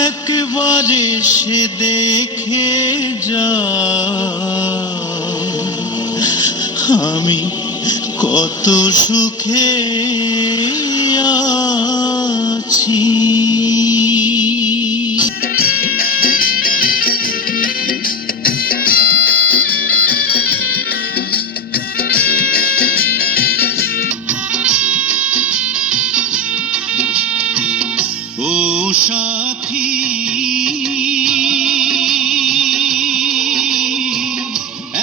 একবারে সে দেখে যা আমি কত সুখে আছি। ও সাথী,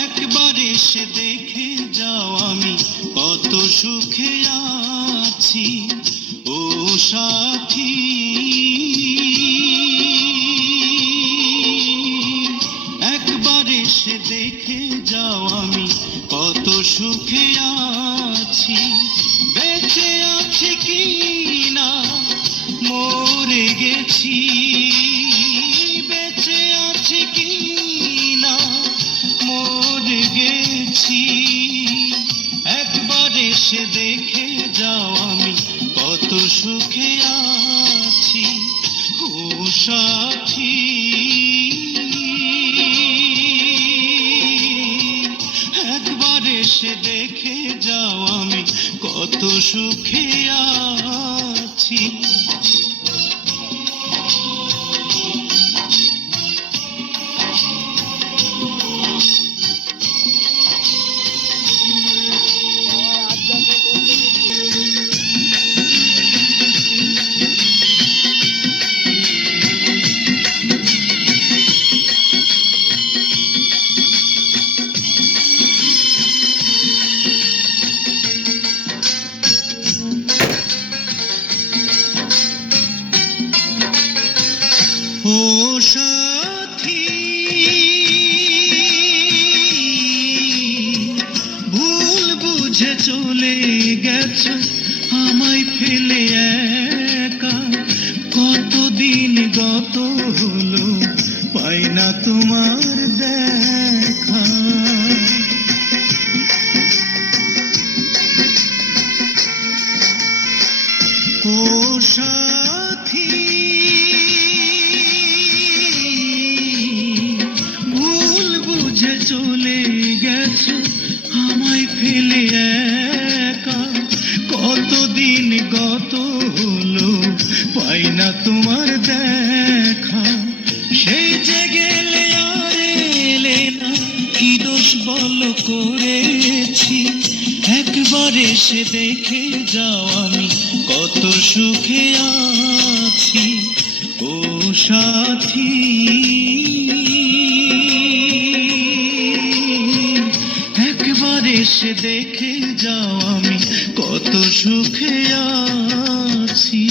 একবার এসে দেখে যাও আমি কত সুখে আছি। ও সাথী, একবার এসে দেখে যাও আমি কত সুখে আছি। বেঁচে আছি কি না মরে গেছি, বেঁচে আছি কি না মরে গেছি। একবার এসে দেখে যাও আমি কত সুখে আছি। ও সাথী, একবার এসে দেখে যাও আমি কত সুখে আছি। ও সাথী, ভুল বুঝে চলে গেছো আমায় ফেলে একা। কতদিন গত হলো পাই না তোমার দেখা। ও সাথী, ভুল বুঝে চলে গেছো আমায় ফেলে একা। কতদিন গত হলো পাই না তোমার দেখা। সেই যে গেলে আর এলে না, কি দোষ বলো করেছি। একবার এসে দেখে যাও আমি কত সুখে আছি। ও সাথী, একবার এসে দেখে যাও আমি কত সুখে আছি।